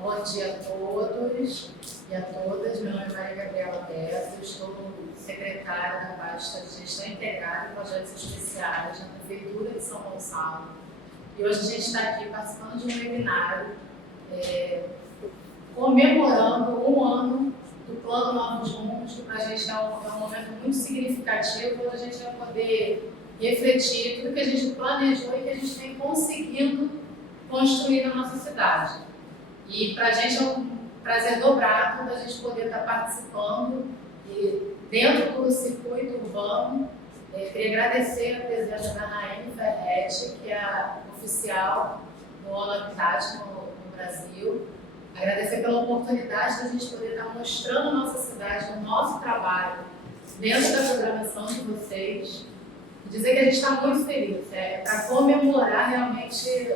Bom dia a todos e a todas. Meu nome é Maria Gabriela Bessa, eu estou secretária da pasta de Gestão Integrada e Projetos Especiais na Prefeitura de São Gonçalo. E hoje a gente está aqui participando de um webinário comemorando um ano do Plano Novos Rumos, que para a gente é um momento muito significativo, onde a gente vai poder refletir tudo que a gente planejou e que a gente vem conseguindo construir na nossa cidade. E para a gente é um prazer dobrado a gente poder estar participando e dentro do circuito urbano. Queria agradecer a presença da Raine Ferretti, que é a oficial do ONU Habitat no Brasil. Agradecer pela oportunidade de a gente poder estar mostrando a nossa cidade, o nosso trabalho, dentro da programação de vocês. E dizer que a gente está muito feliz. Para comemorar realmente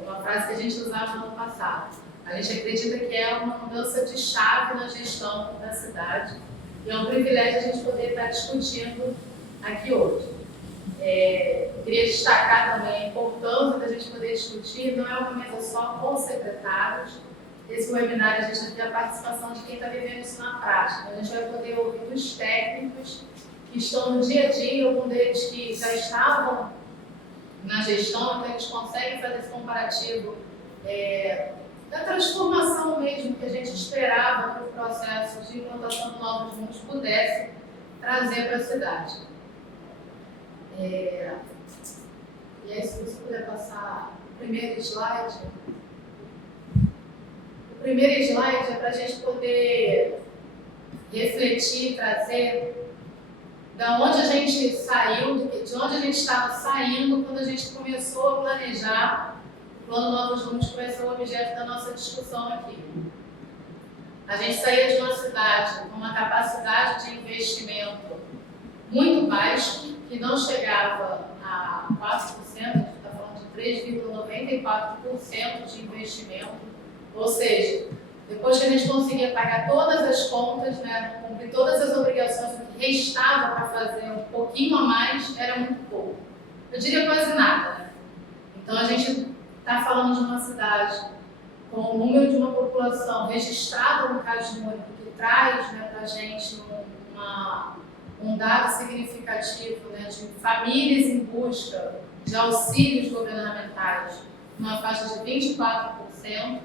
uma frase que a gente usava no ano passado. A gente acredita que é uma mudança de chave na gestão da cidade. E é um privilégio a gente poder estar discutindo aqui hoje. Queria destacar também a importância da gente poder discutir, não é uma mesa só com secretários. Esse webinar a gente vai ter a participação de quem está vivendo isso na prática. A gente vai poder ouvir dos técnicos que estão no dia a dia, alguns deles que já estavam na gestão, então eles conseguem fazer esse comparativo da transformação mesmo que a gente esperava que o processo de implantação de novos rumos pudesse trazer para a cidade. E aí, se você puder passar o primeiro slide. O primeiro slide é para a gente poder refletir, trazer da onde a gente saiu, de onde a gente estava saindo quando a gente começou a planejar o Plano Novos Rumos, que vai ser o objeto da nossa discussão aqui. A gente saía de uma cidade com uma capacidade de investimento muito baixa, que não chegava a 4%, a gente está falando de 3,94% de investimento, ou seja, depois que a gente conseguia pagar todas as contas, né, cumprir todas as obrigações, o que restava para fazer um pouquinho a mais era muito pouco. Eu diria quase nada, né? Então a gente está falando de uma cidade com o número de uma população registrada no caso de Mônaco, que traz, né, para a gente um dado significativo, né, de famílias em busca de auxílios governamentais, numa faixa de 24%.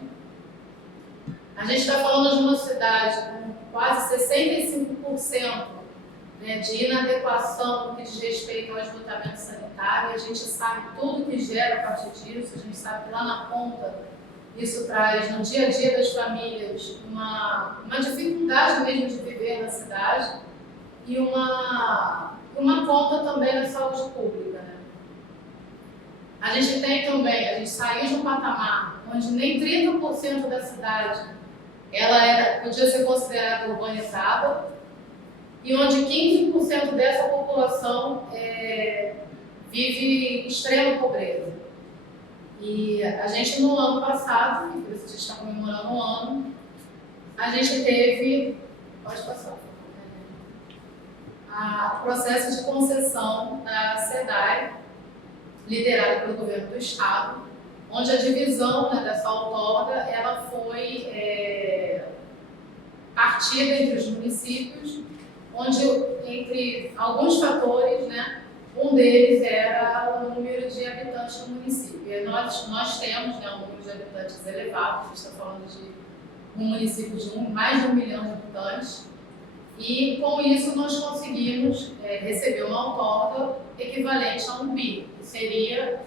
A gente está falando de uma cidade com quase 65%, né, de inadequação no que diz respeito ao esgotamento sanitário. A gente sabe tudo que gera a partir disso, a gente sabe que lá na ponta isso traz no dia a dia das famílias uma dificuldade mesmo de viver na cidade e uma conta também na saúde pública. Né? A gente saiu de um patamar onde nem 30% da cidade podia ser considerada urbanizada e onde 15% dessa população vive extrema pobreza. E a gente, no ano passado, e por isso a gente está comemorando um ano, a gente teve, pode passar, o processo de concessão da SEDAI, liderado pelo governo do Estado, onde a divisão, né, dessa outorga ela foi partida entre os municípios, onde, entre alguns fatores, né, um deles era o número de habitantes do município. E nós temos, né, um número de habitantes elevado, a gente está falando de um município de mais de 1 milhão de habitantes, e com isso nós conseguimos receber uma outorga equivalente a 1 bi, que seria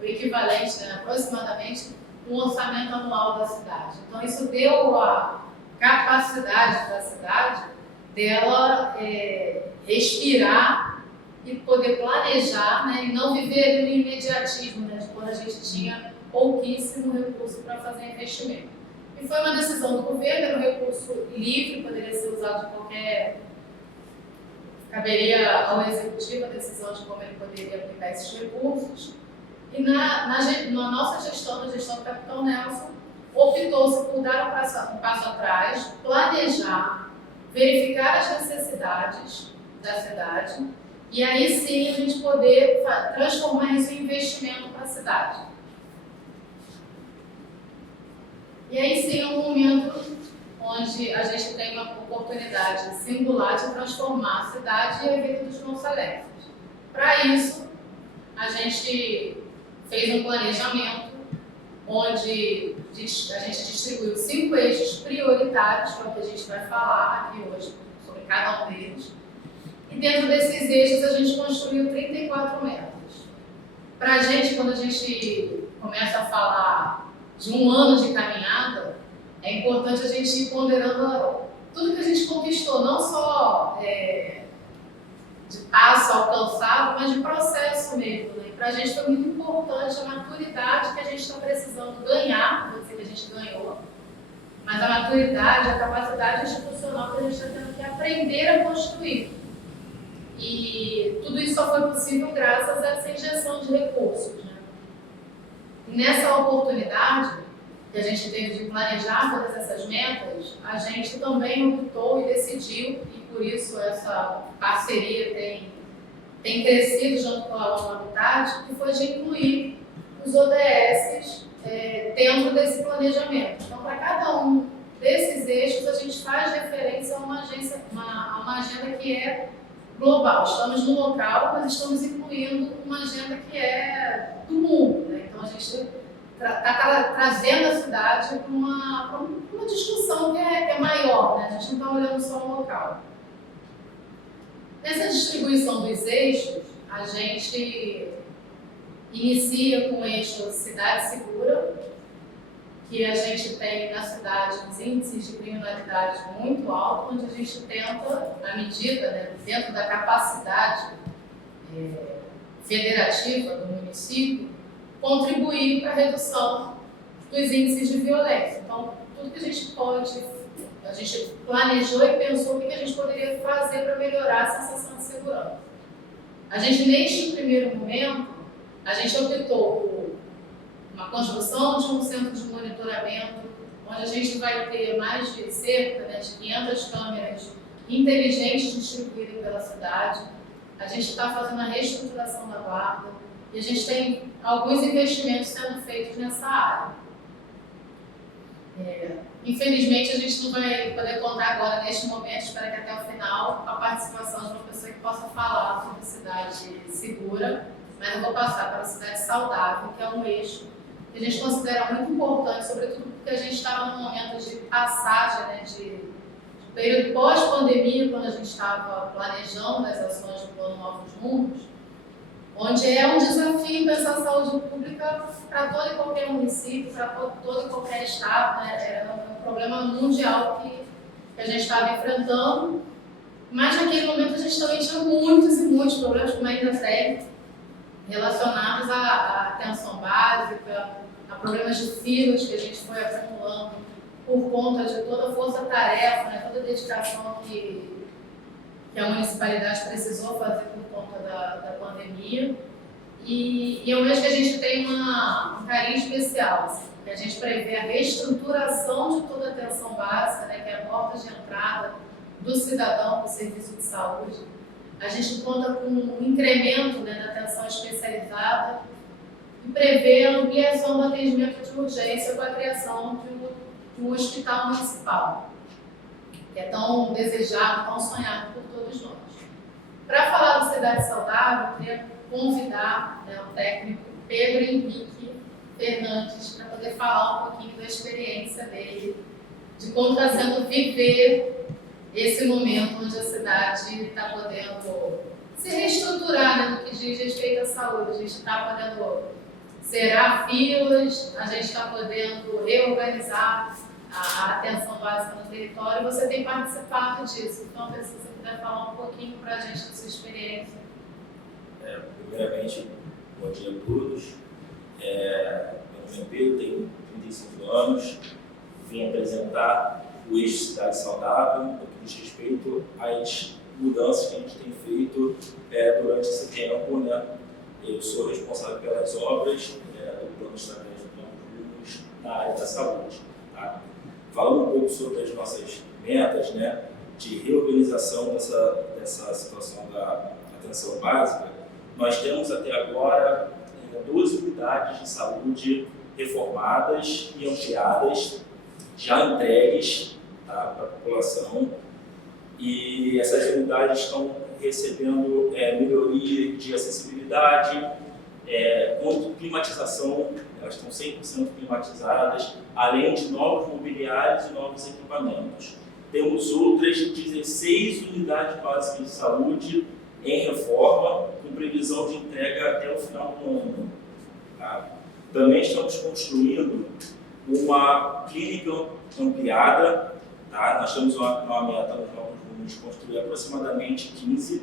o equivalente, né, aproximadamente, um orçamento anual da cidade. Então isso deu a capacidade da cidade dela respirar e poder planejar, né, e não viver no imediatismo, né, de quando a gente tinha pouquíssimo recurso para fazer investimento. E foi uma decisão do governo, era um recurso livre, poderia ser usado de qualquer... Caberia ao executivo a decisão de como ele poderia aplicar esses recursos. E na nossa gestão, na gestão do Capitão Nelson, optou-se por dar um passo atrás, planejar, verificar as necessidades da cidade e aí sim a gente poder transformar isso em investimento para a cidade. E aí sim é um momento onde a gente tem uma oportunidade singular de transformar a cidade e a vida dos concelhenses. Para isso, a gente fez um planejamento onde a gente distribuiu 5 eixos prioritários, que é o que a gente vai falar aqui hoje, sobre cada um deles. E dentro desses eixos a gente construiu 34 metas. Para a gente, quando a gente começa a falar de um ano de caminhada, é importante a gente ir ponderando tudo que a gente conquistou, não só de passo alcançado, mas de processo mesmo. Né? Para a gente foi muito importante a maturidade que a gente está precisando ganhar, não vou dizer que a gente ganhou, mas a maturidade, a capacidade institucional que a gente está tendo que aprender a construir. E tudo isso só foi possível graças a essa injeção de recursos. Né? E nessa oportunidade que a gente teve de planejar todas essas metas, a gente também optou e decidiu, e por isso essa parceria tem crescido junto com a ONU Habitat, que foi de incluir os ODS dentro desse planejamento. Então, para cada um desses eixos, a gente faz referência a uma agenda que é global. Estamos no local, mas estamos incluindo uma agenda que é do mundo. Né? Então, a gente está trazendo a cidade para uma discussão que é maior. Né? A gente não está olhando só o local. Nessa distribuição dos eixos, a gente inicia com o eixo Cidade Segura, que a gente tem na cidade uns índices de criminalidade muito altos, onde a gente tenta, à medida, né, dentro da capacidade federativa do município, contribuir para a redução dos índices de violência. Então, tudo que a gente planejou e pensou o que a gente poderia fazer para melhorar a sensação de segurança. A gente, neste primeiro momento, a gente optou por uma construção de um centro de monitoramento, onde a gente vai ter mais de cerca de 500 câmeras inteligentes distribuídas pela cidade. A gente está fazendo a reestruturação da guarda e a gente tem alguns investimentos sendo feitos nessa área. Infelizmente, a gente não vai poder contar agora, neste momento, espero que até o final, a participação de uma pessoa que possa falar sobre cidade segura, mas eu vou passar para a cidade saudável, que é um eixo que a gente considera muito importante, sobretudo porque a gente estava num momento de passagem, né, de período pós-pandemia, quando a gente estava planejando as ações do Plano Novos Rumos, onde é um desafio pensar a saúde pública para todo e qualquer município, para todo e qualquer estado. Né? É um problema mundial que a gente estava enfrentando, mas naquele momento a gente também tinha muitos e muitos problemas, como ainda tem, relacionados à atenção básica, a problemas de filas que a gente foi acumulando por conta de toda a força-tarefa, né? Toda a dedicação que a municipalidade precisou fazer por conta da pandemia. E eu vejo que a gente tem um carinho especial, assim, que a gente prevê a reestruturação de toda a atenção básica, né, que é a porta de entrada do cidadão para o serviço de saúde. A gente conta com um incremento, né, da atenção especializada e prevê a ampliação do atendimento de urgência com a criação de um hospital municipal, que é tão desejado, tão sonhado por todos nós. Para falar do Cidade Saudável, eu queria convidar, né, o técnico Pedro Henrique Fernandes para poder falar um pouquinho da experiência dele, de como está sendo viver esse momento onde a cidade está podendo se reestruturar, né, no que diz respeito à saúde. A gente está podendo zerar filas, a gente está podendo reorganizar a atenção básica no território, e você tem participado disso. Então, se você puder falar um pouquinho para a gente da sua experiência. Primeiramente, bom dia a todos. Meu nome é Pedro, tenho 35 anos, vim apresentar o eixo Cidade Saudável, no que diz respeito às mudanças que a gente tem feito durante esse tempo. Né? Eu sou responsável pelas obras do Plano Estratégico Novos Rumos na área da saúde. Tá? Falando um pouco sobre as nossas metas, né, de reorganização dessa situação da atenção básica, nós temos até agora 12 unidades de saúde reformadas e ampliadas já entregues, tá, para a população, e essas unidades estão recebendo melhoria de acessibilidade, com climatização, elas estão 100% climatizadas, além de novos mobiliários e novos equipamentos. Temos outras 16 unidades básicas de saúde em reforma, com previsão de entrega até o final do ano. Tá? Também estamos construindo uma clínica ampliada. Tá? Nós temos uma meta nos novos volumes de construir aproximadamente 15.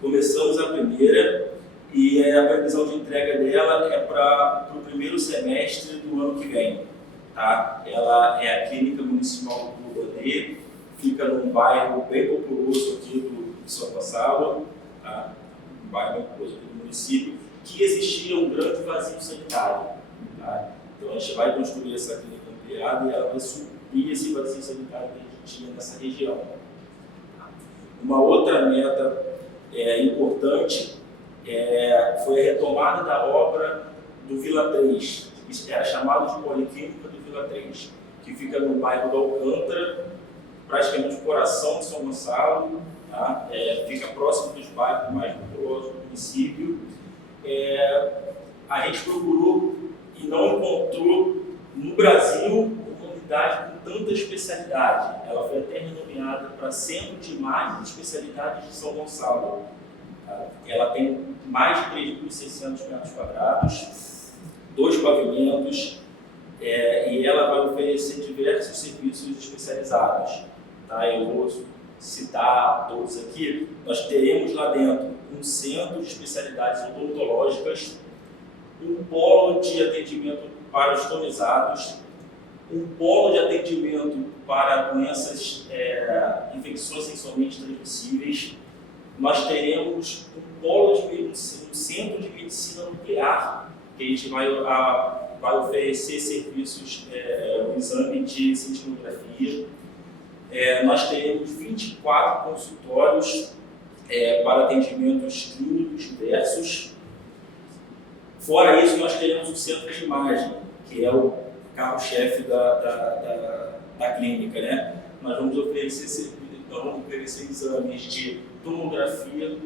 Começamos a primeira e a previsão de entrega dela é para o primeiro semestre do ano que vem. Tá? Ela é a Clínica Municipal do Rodê, fica num bairro bem populoso aqui do São Gonçalo, tá? Um bairro bem populoso aqui do município, que existia um grande vazio sanitário. Tá? Então a gente vai construir essa clínica ampliada e ela vai suprir esse vazio sanitário que a gente tinha nessa região. Uma outra meta importante foi a retomada da obra do Vila 3, que era chamado de Policlínica do Vila 3, que fica no bairro do Alcântara, praticamente o coração de São Gonçalo, tá? Fica próximo dos bairros mais populosos do município. A gente procurou e não encontrou no Brasil uma unidade com tanta especialidade. Ela foi até renomeada para Centro de Imagens e Especialidades de São Gonçalo. Ela tem mais de 3.600 metros quadrados, 2 pavimentos, e ela vai oferecer diversos serviços especializados. Tá? Eu vou citar todos aqui. Nós teremos lá dentro um centro de especialidades odontológicas, um polo de atendimento para os cronizados, um polo de atendimento para doenças infecções sexualmente transmissíveis. Nós teremos um centro de medicina nuclear, que a gente vai oferecer serviços, o exame de cintilografia. Nós teremos 24 consultórios para atendimentos clínicos diversos. Fora isso, nós teremos o centro de imagem, que é o carro-chefe da clínica, né? Nós vamos oferecer exames de tomografia,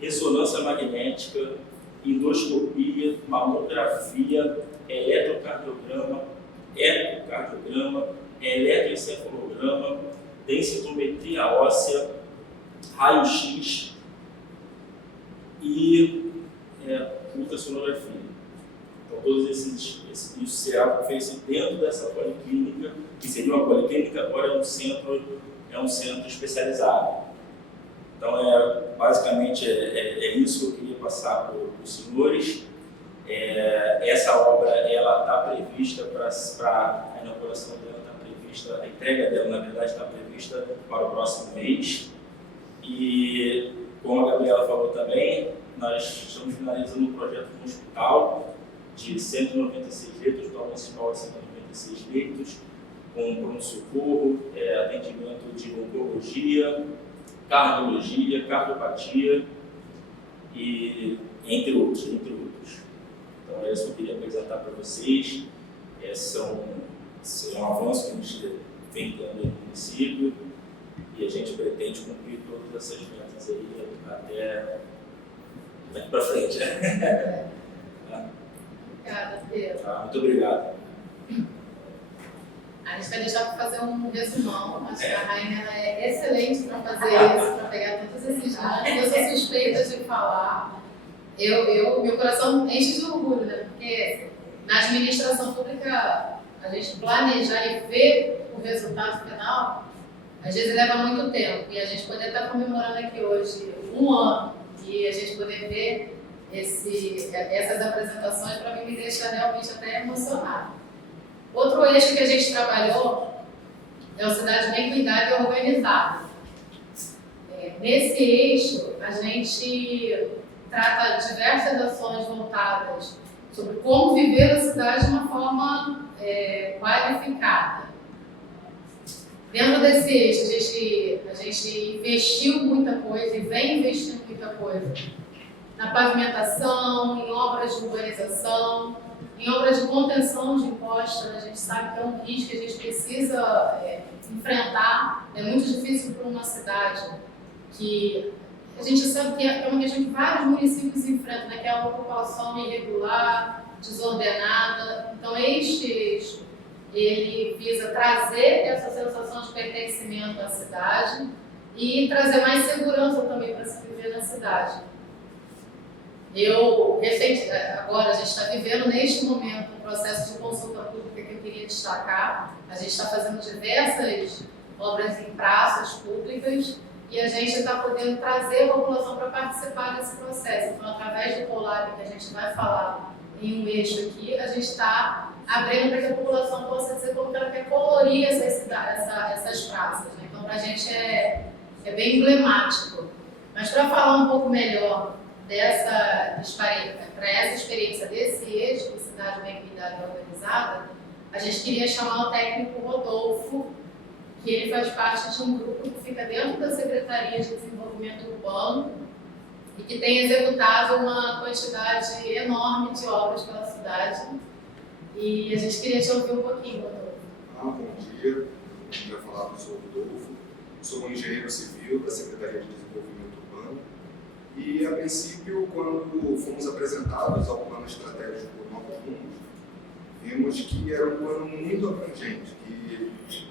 ressonância magnética, endoscopia, mamografia, eletrocardiograma, ecocardiograma, eletroencefalograma, densitometria óssea, raio-x e ultrassonografia. Então, todos isso será feito dentro dessa policlínica, que seria uma policlínica, agora é um centro especializado. Então, basicamente, isso que eu queria passar para os senhores. Essa obra está prevista para a inauguração dela, a entrega dela, na verdade, está prevista para o próximo mês. E, como a Gabriela falou também, nós estamos finalizando um projeto de um hospital de 196 leitos, hospital municipal de 196 leitos, com pronto-socorro, atendimento de oncologia, cardiologia, cardiopatia e entre outros. Então, é isso que eu queria apresentar para vocês. Esse é um avanço que a gente vem dando no município e a gente pretende cumprir todas essas metas aí até daqui para frente, né? Obrigada, Pedro. Muito obrigado. A gente vai deixar para fazer um resumão. Acho que a Rainha é excelente para fazer isso, para pegar todos esses dados. Eu sou suspeita de falar. Meu coração enche de orgulho, né? Porque na administração pública, a gente planejar e ver o resultado final, às vezes leva muito tempo. E a gente poder estar comemorando aqui hoje 1 ano e a gente poder ver essas apresentações, para mim, me deixa realmente até emocionada. Outro eixo que a gente trabalhou é a cidade bem cuidada e organizada. Nesse eixo, a gente trata diversas ações voltadas sobre como viver a cidade de uma forma qualificada. Dentro desse eixo, a gente investiu muita coisa e vem investindo muita coisa na pavimentação, em obras de urbanização, em obras de contenção de impostos. A gente sabe que é um risco que a gente precisa enfrentar. É muito difícil para uma cidade que a gente sabe que é uma questão que vários municípios enfrentam, né, que é a população irregular, desordenada. Então, ele visa trazer essa sensação de pertencimento à cidade e trazer mais segurança também para se viver na cidade. Agora a gente está vivendo neste momento um processo de consulta pública que eu queria destacar. A gente está fazendo diversas obras em praças públicas e a gente está podendo trazer a população para participar desse processo. Então, através do Colab, que a gente vai falar em um eixo aqui, a gente está abrindo para que a população possa dizer como que ela quer colorir essas praças, né? Então, para a gente é bem emblemático. Mas para falar um pouco melhor para essa experiência desse eixo de cidade bem cuidada e organizada, a gente queria chamar o técnico Rodolfo, que ele faz parte de um grupo que fica dentro da Secretaria de Desenvolvimento Urbano e que tem executado uma quantidade enorme de obras pela cidade. E a gente queria te ouvir um pouquinho, Rodolfo. Bom dia, eu vou falar do Sr. Rodolfo, sou um engenheiro civil da Secretaria de Desenvolvimento Urbano e, a princípio, quando fomos apresentados ao plano estratégico Novos Rumos, vimos que era um plano muito abrangente, que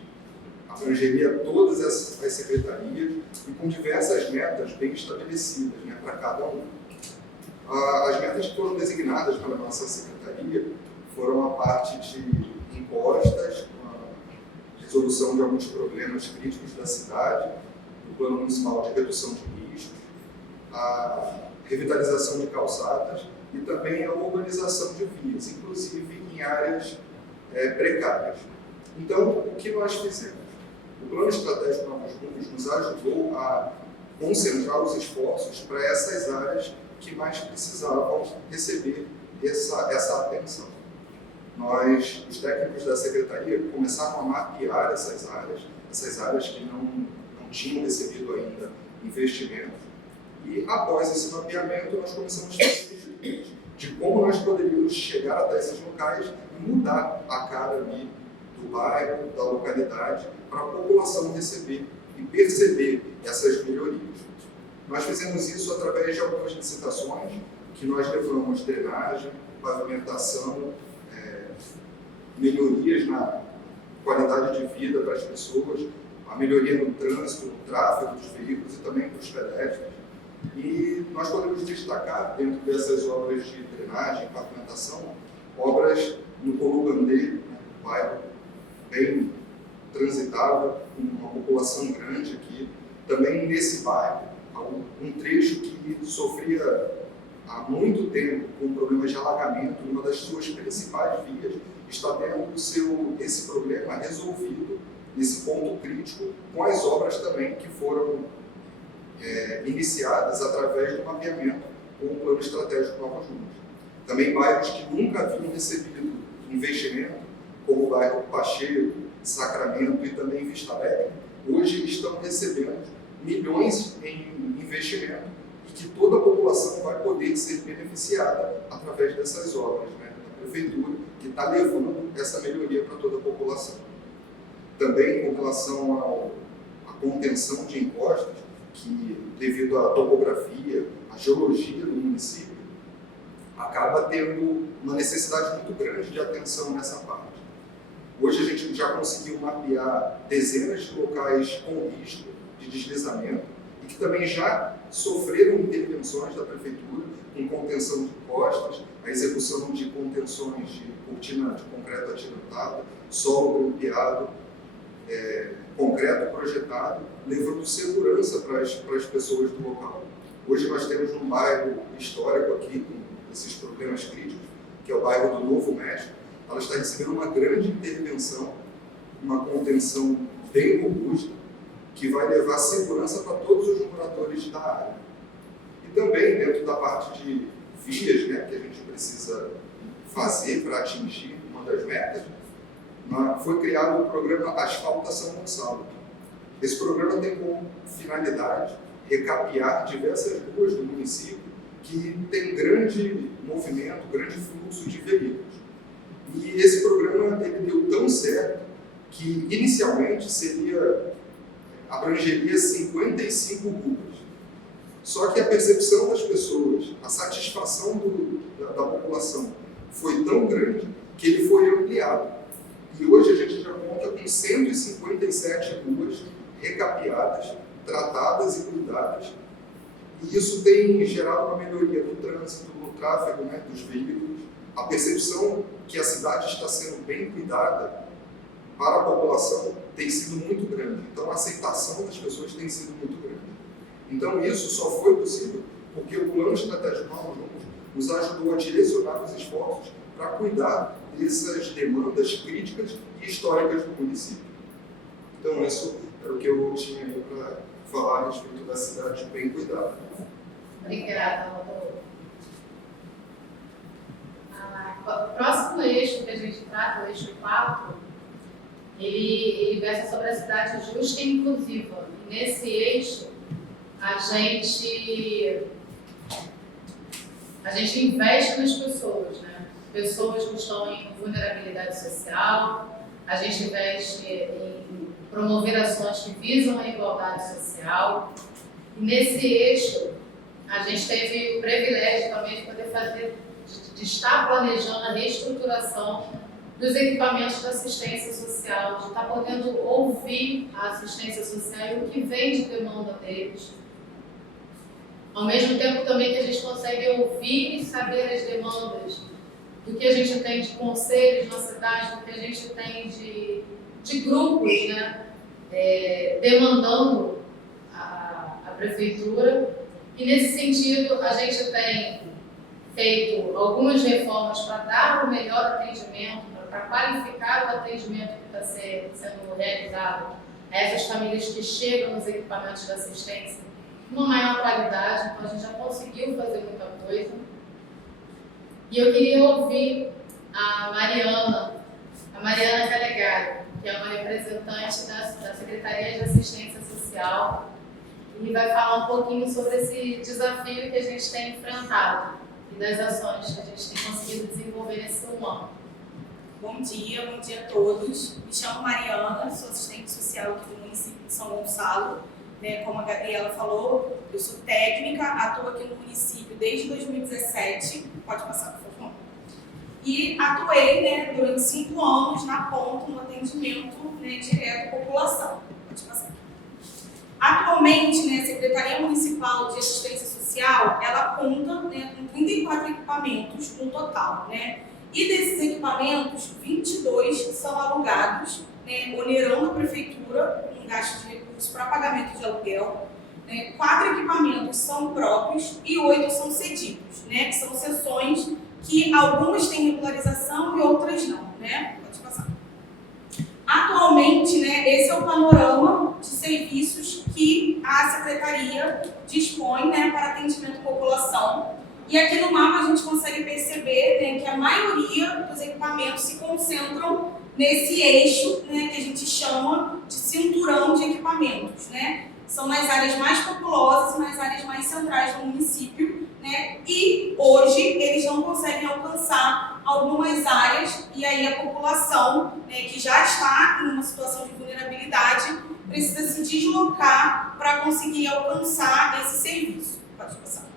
abrangeria todas as secretarias e com diversas metas bem estabelecidas, né, para cada um. As metas que foram designadas pela nossa secretaria foram a parte de impostas, a resolução de alguns problemas críticos da cidade, o plano municipal de redução de riscos, a revitalização de calçadas e também a urbanização de vias, inclusive em áreas precárias. Então, o que nós fizemos? O Plano Estratégico Novos Rumos nos ajudou a concentrar os esforços para essas áreas que mais precisavam receber essa atenção. Nós, os técnicos da Secretaria, começaram a mapear essas áreas que não tinham recebido ainda investimentos, e após esse mapeamento nós começamos a fazer estudos de como nós poderíamos chegar até esses locais e mudar a cara ali do bairro, da localidade, para a população receber e perceber essas melhorias. Nós fizemos isso através de algumas licitações que nós levamos drenagem, pavimentação, melhorias na qualidade de vida para as pessoas, a melhoria no trânsito, no tráfego dos veículos e também para os pedestres. E nós podemos destacar, dentro dessas obras de drenagem e pavimentação, obras no Colugandê, um bairro bem transitável, com uma população grande aqui. Também nesse bairro, um trecho que sofria há muito tempo com problemas de alagamento, uma das suas principais vias, está tendo esse problema resolvido, nesse ponto crítico, com as obras também que foram iniciadas através do mapeamento com o Plano Estratégico Novos Rumos. Também bairros que nunca haviam recebido investimento, como o bairro Pacheco, Sacramento e também Vista Alegre, hoje estão recebendo milhões em investimento e que toda a população vai poder ser beneficiada através dessas obras, né, da Prefeitura, que está levando essa melhoria para toda a população. Também com relação à contenção de encostas, que devido à topografia, à geologia do município, acaba tendo uma necessidade muito grande de atenção nessa parte. Hoje a gente já conseguiu mapear dezenas de locais com risco de deslizamento e que também já sofreram intervenções da Prefeitura com contenção de encostas, a execução de contenções de cortina de concreto atirantada, solo grampeado, concreto projetado, levando segurança para as pessoas do local. Hoje nós temos um bairro histórico aqui com esses problemas críticos, que é o bairro do Novo México. Ela está recebendo uma grande intervenção, uma contenção bem robusta, que vai levar segurança para todos os moradores da área. E também dentro da parte de vias, né, que a gente precisa fazer para atingir uma das metas, foi criado o programa Asfalta São Gonçalo. Esse programa tem como finalidade recapear diversas ruas do município que grande movimento, grande fluxo de veículos. E esse programa ele deu tão certo que inicialmente abrangeria 55 ruas. Só que a percepção das pessoas, a satisfação da população foi tão grande que ele foi ampliado. E hoje a gente já conta com 157 ruas recapeadas, tratadas e cuidadas. E isso tem gerado uma melhoria no trânsito, no tráfego, né, dos veículos. A percepção que a cidade está sendo bem cuidada para a população tem sido muito grande. Então a aceitação das pessoas tem sido muito grande. Então isso só foi possível porque o Plano Estratégico Nova Rumo nos ajudou a direcionar os esforços para cuidar dessas demandas críticas e históricas do município. Então isso era o que eu tinha aí para falar a respeito da cidade bem cuidada. Obrigada, Rodolfo. O próximo eixo que a gente trata, o eixo 4, ele versa sobre a cidade justa e inclusiva. E nesse eixo, a gente investe nas pessoas, né? Pessoas que estão em vulnerabilidade social, a gente investe em promover ações que visam a igualdade social. E nesse eixo, a gente teve o privilégio também de poder de estar planejando a reestruturação dos equipamentos da assistência social, de estar podendo ouvir a assistência social e o que vem de demanda deles. Ao mesmo tempo também que a gente consegue ouvir e saber as demandas do que a gente tem de conselhos na cidade, do que a gente tem de grupos, né, demandando a prefeitura. E nesse sentido, a gente tem feito algumas reformas para dar o melhor atendimento, para qualificar o atendimento que está sendo realizado a essas famílias que chegam nos equipamentos de assistência com uma maior qualidade. Então a gente já conseguiu fazer muita coisa. E eu queria ouvir a Mariana Calegari, que é uma representante da Secretaria de Assistência Social, e vai falar um pouquinho sobre esse desafio que a gente tem enfrentado e das ações que a gente tem conseguido desenvolver nesse ano. Bom dia a todos. Me chamo Mariana, sou assistente social aqui do município de São Gonçalo. Como a Gabriela falou, eu sou técnica, atuo aqui no município desde 2017. Pode passar, por favor. E atuei durante 5 anos na ponta, no atendimento direto à população. Pode passar. Atualmente, a Secretaria Municipal de Assistência Social, ela conta com 34 equipamentos no total. E desses equipamentos, 22 são alugados, onerando a prefeitura com gasto de recursos para pagamento de aluguel. 4 equipamentos são próprios e 8 são cedidos, que são seções que algumas têm regularização e outras não. Pode passar. Atualmente, esse é o panorama de serviços que a Secretaria dispõe para atendimento à população. E aqui no mapa a gente consegue perceber que a maioria dos equipamentos se concentram nesse eixo que a gente chama de cinturão de equipamentos. São nas áreas mais populosas e nas áreas mais centrais do município. E hoje eles não conseguem alcançar algumas áreas e aí a população que já está em uma situação de vulnerabilidade precisa se deslocar para conseguir alcançar esse serviço. Pode passar.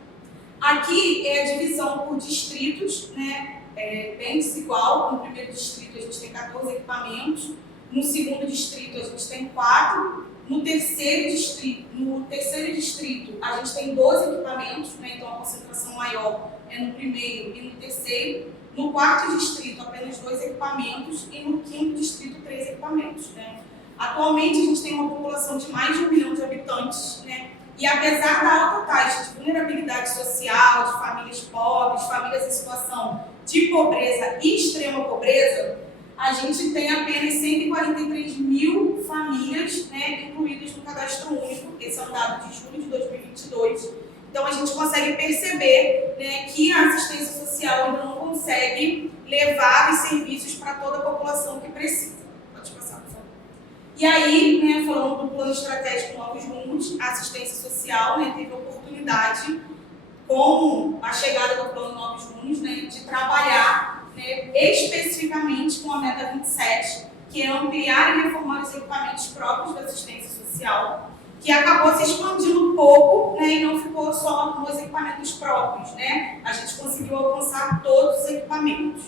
Aqui é a divisão por distritos, bem desigual. No primeiro distrito a gente tem 14 equipamentos, no segundo distrito a gente tem 4, no terceiro distrito a gente tem 12 equipamentos, então a concentração maior é no primeiro e no terceiro, no quarto distrito apenas 2 equipamentos e no quinto distrito 3 equipamentos. Atualmente a gente tem uma população de mais de 1 milhão de habitantes, e apesar da alta taxa de vulnerabilidade social, de famílias pobres, famílias em situação de pobreza e extrema pobreza, a gente tem apenas 143 mil famílias incluídas no cadastro único. Esse é um dado de julho de 2022. Então a gente consegue perceber que a assistência social ainda não consegue levar os serviços para toda a população que precisa. Pode passar, por favor. E aí, falando do Plano Estratégico Novos Rumos, a assistência social teve a oportunidade, com a chegada do Plano Novos Rumos, né, de trabalhar, né, especificamente com a meta 27, que é ampliar e reformar os equipamentos próprios da assistência social, que acabou se expandindo um pouco, né, e não ficou só nos equipamentos próprios, né? A gente conseguiu alcançar todos os equipamentos.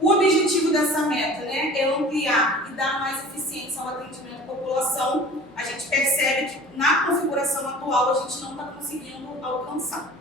O objetivo dessa meta, né, é ampliar e dar mais eficiência ao atendimento à população. A gente percebe que na configuração atual a gente não está conseguindo alcançar.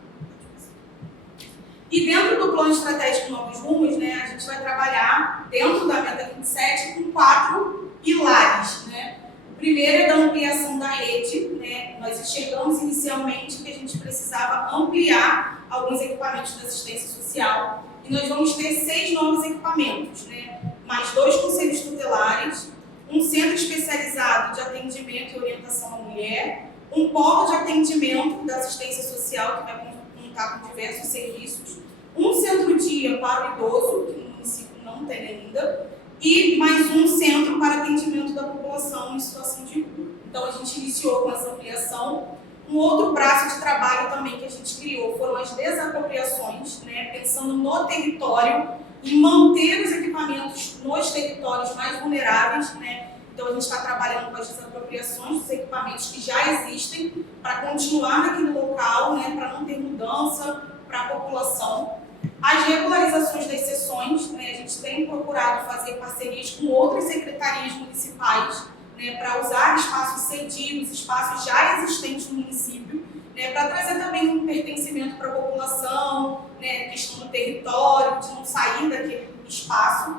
E dentro do Plano Estratégico Novos Rumos, né, a gente vai trabalhar dentro da meta 27 com 4 pilares, né? O primeiro é da ampliação da rede, né? Nós enxergamos inicialmente que a gente precisava ampliar alguns equipamentos da assistência social e nós vamos ter 6 novos equipamentos, né? Mais 2 conselhos tutelares, um centro especializado de atendimento e orientação à mulher, um polo de atendimento da assistência social que vai contar com diversos serviços, um centro-dia para o idoso, que no município não tem ainda, e mais um centro para atendimento da população em situação de rua. Então, a gente iniciou com essa ampliação. Um outro braço de trabalho também que a gente criou foram as desapropriações, né, pensando no território e manter os equipamentos nos territórios mais vulneráveis, né. Então, a gente está trabalhando com as desapropriações dos equipamentos que já existem para continuar naquele local, né, para não ter mudança para a população. As regularizações das sessões, né, a gente tem procurado fazer parcerias com outras secretarias municipais, né, para usar espaços cedidos, espaços já existentes no município, né, para trazer também um pertencimento para a população, né, questão do território, de não sair daquele espaço.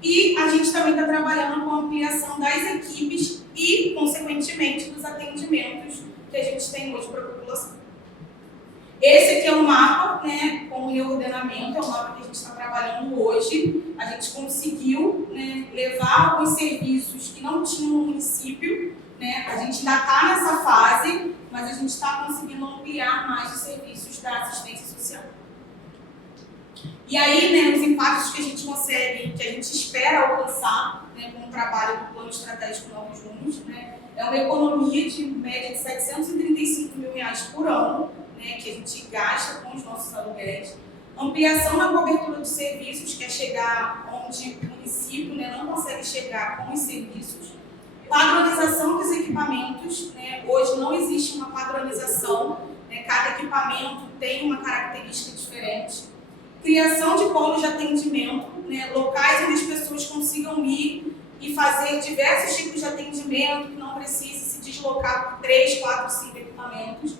E a gente também está trabalhando com a ampliação das equipes e, consequentemente, dos atendimentos que a gente tem hoje para a população. Esse aqui é um mapa, né, com o reordenamento, é um mapa que a gente está trabalhando hoje. A gente conseguiu, né, levar alguns serviços que não tinham no município, né, a gente ainda está nessa fase, mas a gente está conseguindo ampliar mais os serviços da assistência social. E aí, né, os impactos que a gente consegue, que a gente espera alcançar, né, com o trabalho do Plano Estratégico Novos Rumos, né, é uma economia de média de R$ 735 mil por ano, né, que a gente gasta com os nossos aluguéis. Ampliação na cobertura dos serviços, que é chegar onde o município, né, não consegue chegar com os serviços. Padronização dos equipamentos, né, hoje não existe uma padronização, né, cada equipamento tem uma característica diferente. Criação de polos de atendimento, né, locais onde as pessoas consigam ir e fazer diversos tipos de atendimento, que não precise se deslocar por 3, 4, 5 equipamentos.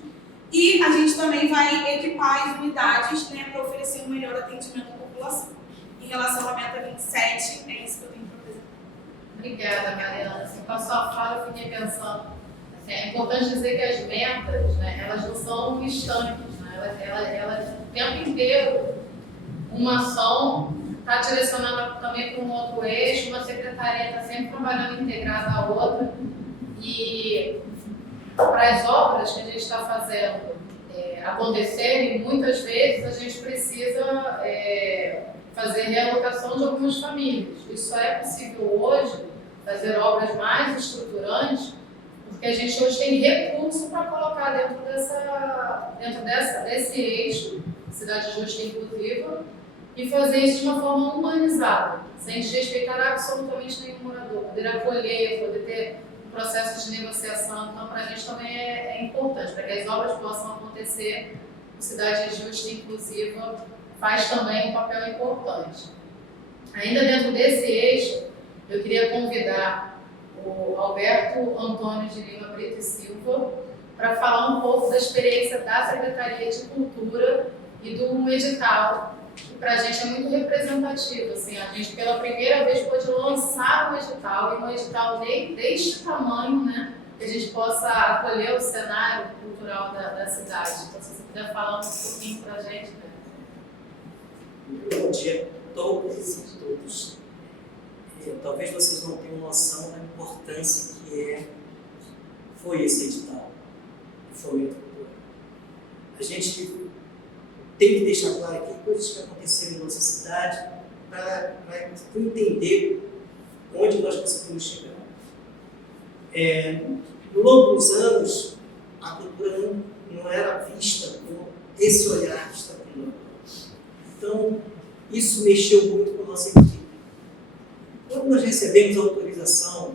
E a gente também vai equipar as unidades, né, para oferecer um melhor atendimento à população. Em relação à meta 27, é isso que eu tenho para apresentar. Obrigada, Mariana. Assim, com a sua fala, eu fiquei pensando, assim, é importante dizer que as metas, né, elas não são estanques, né, elas o tempo inteiro, uma ação está direcionada também para um outro eixo, uma secretaria está sempre trabalhando integrada à outra, e para as obras que a gente está fazendo acontecerem, muitas vezes a gente precisa fazer realocação de algumas famílias. Isso só é possível hoje, fazer obras mais estruturantes, porque a gente hoje tem recurso para colocar dentro desse eixo, cidade justa e inclusiva, e fazer isso de uma forma humanizada, sem desrespeitar absolutamente nenhum morador, poder acolher, poder ter processos de negociação. Então, para a gente também é importante, para que as obras possam acontecer, a cidade justa e inclusiva faz também um papel importante. Ainda dentro desse eixo, eu queria convidar o Alberto Antônio de Lima Brito e Silva para falar um pouco da experiência da Secretaria de Cultura e do edital, que para a gente é muito representativo. Assim, a gente pela primeira vez pôde lançar um edital, e um edital deste tamanho, né, que a gente possa acolher o cenário cultural da cidade. Então, se você puder falar um pouquinho para a gente. Né? Bom dia a todas e todos. Talvez vocês não tenham noção da importância que foi esse edital de fomento cultural. A gente tem que deixar claro aqui coisas que aconteceram em nossa cidade para entender onde nós conseguimos chegar. No longo dos anos, a cultura não era vista esse olhar que está tendo agora. Então, isso mexeu muito com a nossa equipe. Quando nós recebemos a autorização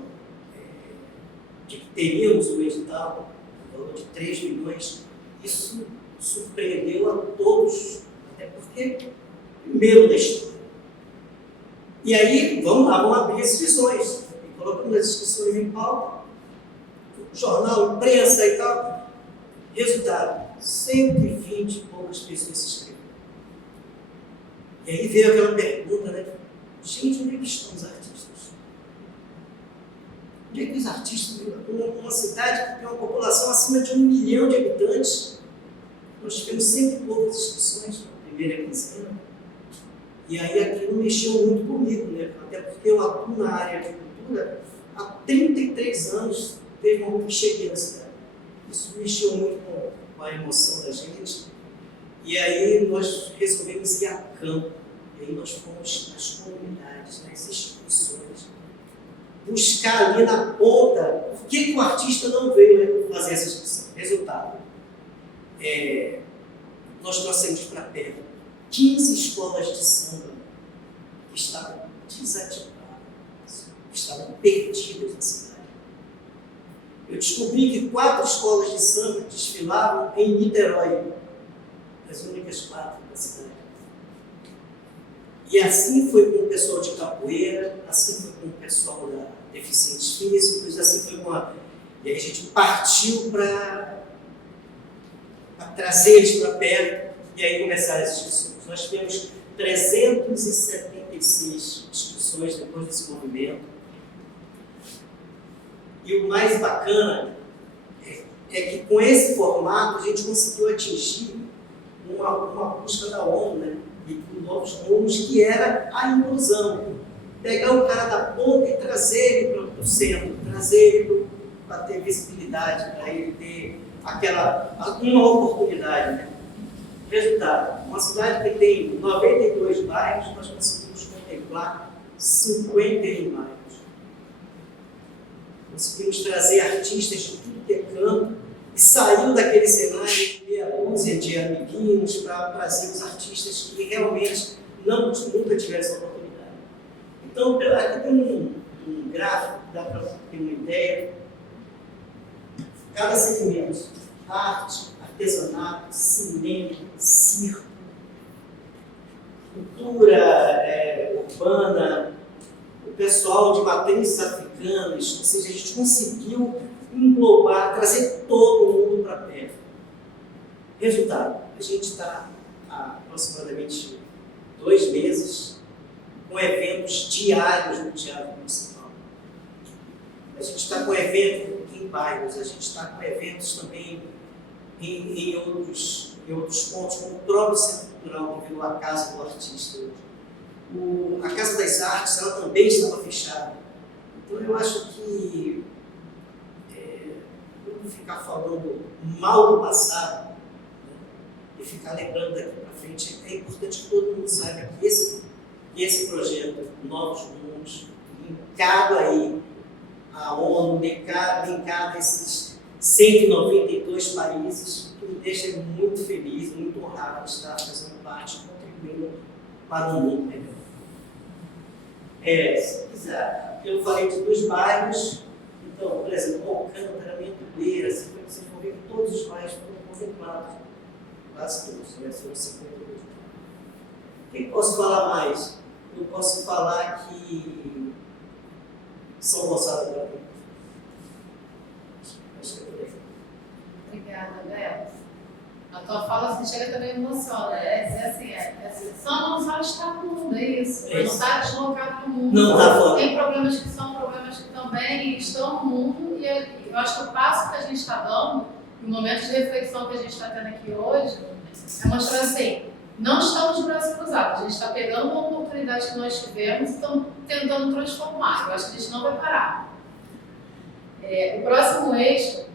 de que teríamos o edital, no valor de 3 milhões, isso surpreendeu a todos, até porque, primeiro da história. E aí, vamos lá, vamos abrir as inscrições. E colocamos as inscrições em pauta, jornal, imprensa e tal. Resultado, 120 e poucas pessoas se inscreveram. E aí veio aquela pergunta, né? Gente, onde é que estão os artistas? Onde é que os artistas, numa cidade que tem uma população acima de 1 milhão de habitantes, nós tivemos 100 e poucas inscrições na primeira quinzena. E aí aquilo mexeu muito comigo, né? Até porque eu atuo na área de cultura há 33 anos, desde quando eu cheguei na cidade. Isso mexeu muito com a emoção da gente. E aí nós resolvemos ir a campo. E aí nós fomos nas comunidades, nas instituições, buscar ali na ponta por que o artista não veio fazer essa inscrição. Resultado, nós trouxemos para perto 15 escolas de samba que estavam desativadas, que estavam perdidas na cidade. Eu descobri que 4 escolas de samba desfilavam em Niterói, as únicas 4 da cidade. E assim foi com o pessoal de capoeira, assim foi com o pessoal da deficientes físicos, assim foi com a... E aí a gente partiu para trazer eles para perto e aí começaram as inscrições. Nós tivemos 376 inscrições depois desse movimento. E o mais bacana é que com esse formato a gente conseguiu atingir uma busca da ONU, né? E com novos rumos, que era a inclusão. Pegar o cara da ponta e trazer ele para o centro, trazer ele para ter visibilidade, para ele ter uma oportunidade. Né? Resultado, uma cidade que tem 92 bairros, nós conseguimos contemplar 51 bairros. Conseguimos trazer artistas de tudo que é canto e saiu daquele cenário de meia dúzia de amiguinhos para trazer os artistas que realmente nunca tiveram essa oportunidade. Então, aqui tem um gráfico que dá para ter uma ideia. Cada segmento, arte, artesanato, cinema, circo, cultura urbana, o pessoal de matrizes africanas, ou seja, a gente conseguiu englobar, trazer todo mundo para perto. Resultado, a gente está há aproximadamente 2 meses com eventos diários no Teatro Municipal. A gente está com evento em bairros, a gente está com eventos também em outros pontos, como o próprio Centro Cultural, que virou a Casa do Artista. A Casa das Artes, ela também estava fechada. Então eu acho que não ficar falando mal do passado, né, e ficar lembrando daqui para frente, é importante que todo mundo saiba que esse projeto, Novos Rumos, linkado aí à ONU, linkado a esses 192 países, que me deixa muito feliz, muito honrado de estar fazendo parte, contribuindo para um mundo melhor. Se quiser, eu falei de 2 bairros, então, por exemplo, Alcântara, Mendoeira, vocês vão ver que todos os bairros foram contemplados, quase todos, né? Foram 52. O que posso falar mais? Eu posso falar que São Gonçalo da Vida. Acho que é por aí. Obrigada, Bel. A tua fala assim, chega também emociona, São Gonçalo está no mundo, é isso. Não está deslocado no mundo. Não está fora. Tem problemas que são problemas que também estão no mundo e eu acho que o passo que a gente está dando, no momento de reflexão que a gente está tendo aqui hoje, é mostrar assim, não estamos de braços cruzados, a gente está pegando uma oportunidade que nós tivemos e estamos tentando transformar. Eu acho que a gente não vai parar. O próximo eixo,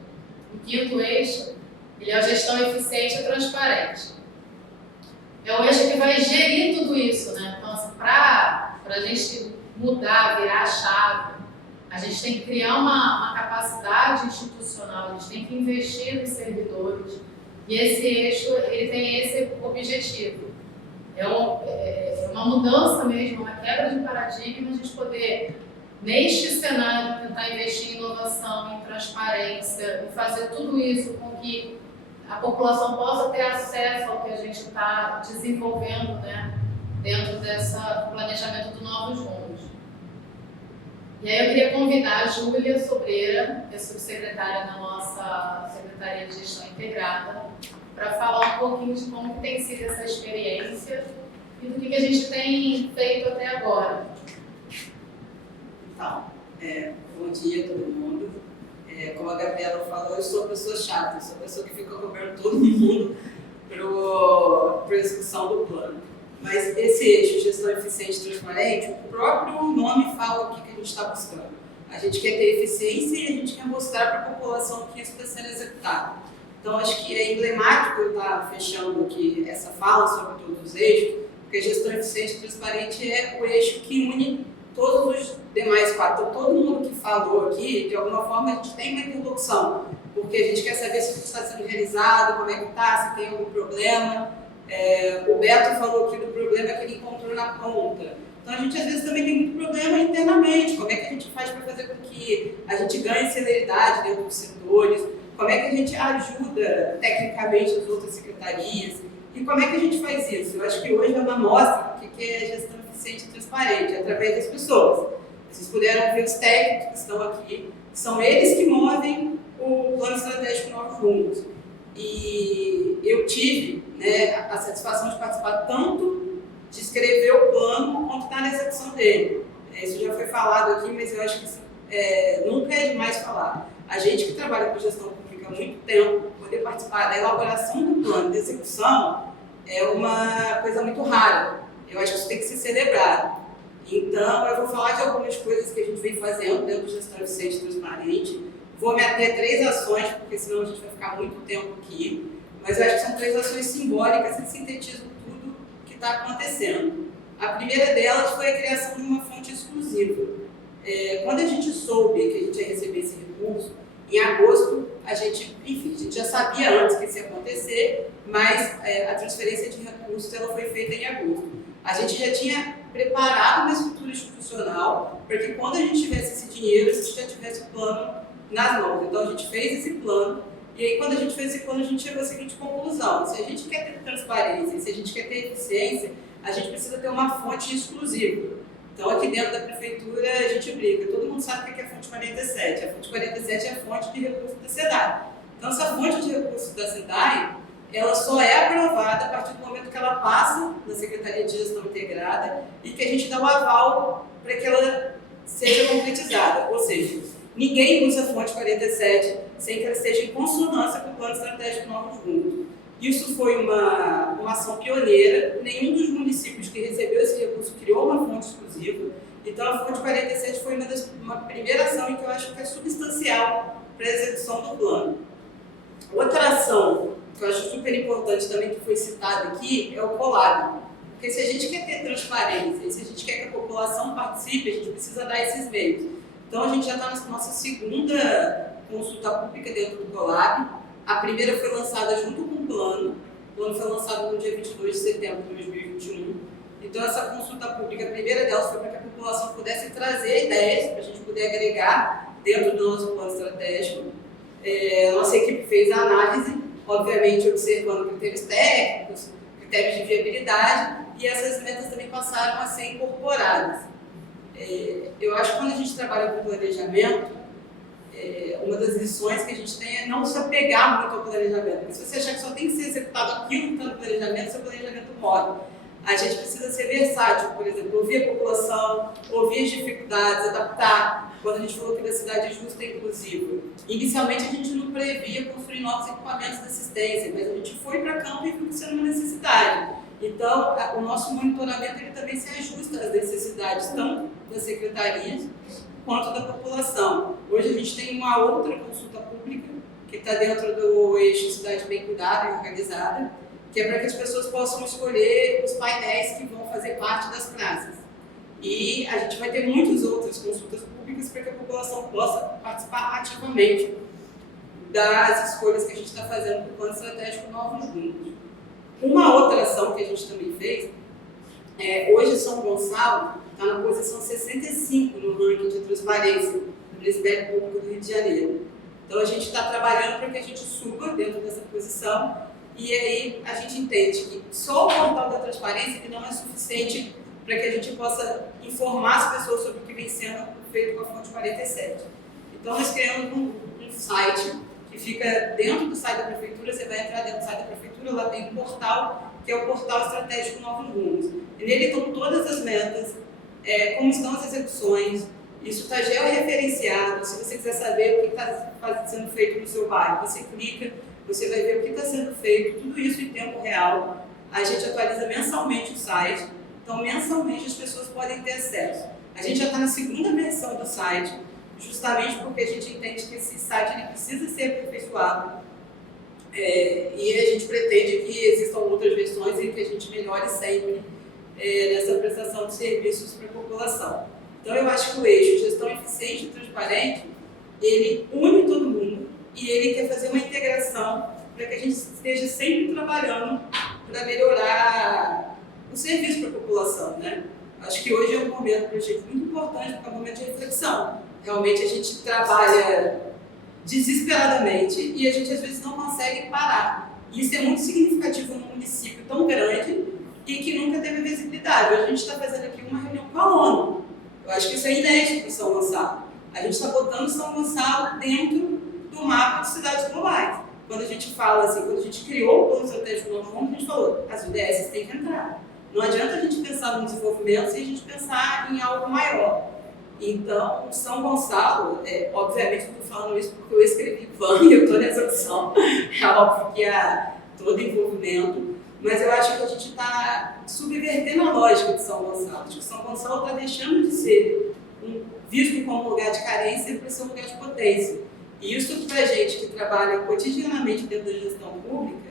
o 5º eixo, ele é a gestão eficiente e transparente. É o eixo que vai gerir tudo isso, né? Então, assim, para a gente mudar, virar a chave, a gente tem que criar uma capacidade institucional, a gente tem que investir nos servidores, E esse eixo, ele tem esse objetivo. É uma mudança mesmo, uma quebra de paradigma, a gente poder, neste cenário, tentar investir em inovação, em transparência, e fazer tudo isso com que a população possa ter acesso ao que a gente está desenvolvendo, né, dentro desse planejamento do Novos Rumos. E aí eu queria convidar a Júlia Sobreira, que é subsecretária da nossa Secretaria de Gestão Integrada, para falar um pouquinho de como tem sido essa experiência e do que a gente tem feito até agora. Então, bom dia a todo mundo. Como a Gabriela falou, eu sou a pessoa chata, eu sou a pessoa que fica cobrando todo mundo para a execução do plano. Mas esse eixo, gestão eficiente e transparente, o próprio nome fala o que a gente está buscando. A gente quer ter eficiência e a gente quer mostrar para a população que isso está sendo executado. Então, acho que é emblemático eu estar fechando aqui essa fala sobre todos os eixos, porque gestão eficiente e transparente é o eixo que une todos os demais quatro. Então, todo mundo que falou aqui, de alguma forma, a gente tem uma interlocução, porque a gente quer saber se isso está sendo realizado, como é que está, se tem algum problema. O Beto falou aqui do problema que ele encontrou na ponta. Então, a gente, às vezes, também tem muito problema internamente. Como é que a gente faz para fazer com que a gente ganhe celeridade dentro dos setores? Como é que a gente ajuda, tecnicamente, as outras secretarias? E como é que a gente faz isso? Eu acho que hoje é uma amostra do que é gestão eficiente e transparente, através das pessoas. Vocês puderam ver os técnicos que estão aqui, são eles que movem o plano estratégico Novos Rumos. E eu tive, né, a satisfação de participar tanto de escrever o plano quanto estar na execução dele. Isso já foi falado aqui, mas eu acho que nunca é demais falar. A gente que trabalha com gestão pública há muito tempo, poder participar da elaboração do plano de execução é uma coisa muito rara. Eu acho que isso tem que ser celebrado. Então, eu vou falar de algumas coisas que a gente vem fazendo dentro de gestão eficiente e transparente. Vou me ater a 3 ações, porque senão a gente vai ficar muito tempo aqui. Mas eu acho que são 3 ações simbólicas que sintetizam tudo que está acontecendo. A primeira delas foi a criação de uma fonte exclusiva. Quando a gente soube que a gente ia receber esse recurso, em agosto, a gente já sabia antes que isso ia acontecer, mas a transferência de recursos ela foi feita em agosto. A gente já tinha preparado uma estrutura institucional para que quando a gente tivesse esse dinheiro, a gente já tivesse o plano nas mãos. Então a gente fez esse plano, e aí quando a gente fez esse plano, a gente chegou à seguinte conclusão: se a gente quer ter transparência, se a gente quer ter eficiência, a gente precisa ter uma fonte exclusiva. Então aqui dentro da prefeitura a gente brinca, todo mundo sabe o que é a fonte 47. A fonte 47 é a fonte de recursos da SEDAI. Então essa fonte de recursos da SEDAI, ela só é aprovada a partir do momento que ela passa na Secretaria de Gestão Integrada e que a gente dá o aval para que ela seja concretizada. Ou seja, ninguém usa a fonte 47 sem que ela esteja em consonância com o Plano Estratégico Novos Rumos. Isso foi uma ação pioneira. Nenhum dos municípios que recebeu esse recurso criou uma fonte exclusiva. Então, a fonte 47 foi uma primeira ação em que eu acho que é substancial para a execução do plano. Outra ação que eu acho super importante também, que foi citada aqui, é o Colab. Porque se a gente quer ter transparência e se a gente quer que a população participe, a gente precisa dar esses meios. Então, a gente já está na nossa segunda consulta pública dentro do Colab. A primeira foi lançada junto com o plano foi lançado no dia 22 de setembro de 2021. Então, essa consulta pública, a primeira delas foi para que a população pudesse trazer ideias, para a gente poder agregar dentro do nosso plano estratégico. A nossa equipe fez a análise, obviamente observando critérios técnicos, critérios de viabilidade, e essas metas também passaram a ser incorporadas. Eu acho que quando a gente trabalha com planejamento, uma das lições que a gente tem é não se apegar muito ao planejamento. Porque se você achar que só tem que ser executado aquilo que está no planejamento, seu planejamento morre. A gente precisa ser versátil, por exemplo, ouvir a população, ouvir as dificuldades, adaptar. Quando a gente falou que a cidade justa e inclusiva, inicialmente a gente não previa construir novos equipamentos de assistência, mas a gente foi para campo e viu que isso era uma necessidade. Então, o nosso monitoramento ele também se ajusta às necessidades tanto das secretarias quanto da população. Hoje a gente tem uma outra consulta pública que está dentro do eixo Cidade Bem Cuidada e Organizada, que é para que as pessoas possam escolher os painéis que vão fazer parte das praças. E a gente vai ter muitas outras consultas públicas para que a população possa participar ativamente das escolhas que a gente está fazendo para o Plano Estratégico Novos Rumos. Uma outra ação que a gente também fez, hoje São Gonçalo está na posição 65 no ranking de transparência do Ministério Público do Rio de Janeiro. Então a gente está trabalhando para que a gente suba dentro dessa posição e aí a gente entende que só o portal da transparência que não é suficiente para que a gente possa informar as pessoas sobre o que vem sendo feito com a Fonte 47. Então nós criamos um site que fica dentro do site da Prefeitura, você vai entrar dentro do site da Prefeitura, lá tem um portal, que é o Portal Estratégico Novos Rumos. E nele estão todas as metas, como estão as execuções, isso está georreferenciado. Se você quiser saber o que está sendo feito no seu bairro, você clica, você vai ver o que está sendo feito, tudo isso em tempo real. A gente atualiza mensalmente o site, então mensalmente as pessoas podem ter acesso. A gente já está na segunda versão do site, justamente porque a gente entende que esse site ele precisa ser aperfeiçoado. E a gente pretende que existam outras versões em que a gente melhore sempre nessa prestação de serviços para a população. Então eu acho que o eixo gestão eficiente e transparente, ele une todo mundo e ele quer fazer uma integração para que a gente esteja sempre trabalhando para melhorar o serviço para a população, né? Acho que hoje é um momento para a gente muito importante, porque é um momento de reflexão. Realmente a gente trabalha desesperadamente e a gente às vezes não consegue parar. E isso é muito significativo num município tão grande e que nunca teve visibilidade. Hoje a gente está fazendo aqui uma reunião com a ONU. Eu acho que isso é inédito para São Gonçalo. A gente está botando São Gonçalo dentro do mapa de cidades globais. Quando a gente fala assim, quando a gente criou o Plano Estratégico Novo Rumo, a gente falou, as UDS têm que entrar. Não adianta a gente pensar no desenvolvimento se a gente pensar em algo maior. Então, São Gonçalo, obviamente eu estou falando isso porque eu escrevi PAN e eu estou nessa opção. É óbvio que há todo envolvimento, mas eu acho que a gente está subvertendo a lógica de São Gonçalo. Acho que São Gonçalo está deixando de ser visto como lugar de carência para ser um lugar de potência. E isso para a gente que trabalha cotidianamente dentro da gestão pública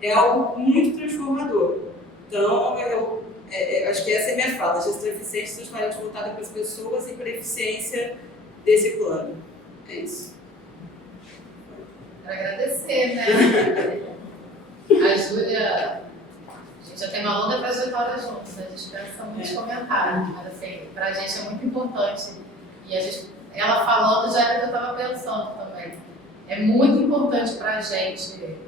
é algo muito transformador. Então, eu acho que essa é a minha fala, gestão eficiente e transparente voltada para as pessoas e para a eficiência desse plano. É isso. Para agradecer, né? A Júlia, a gente já tem uma longa trajetória juntos, né? A gente pensa muitos comentários, mas assim, para a gente é muito importante. E ela falando já era o que eu estava pensando também. É muito importante para a gente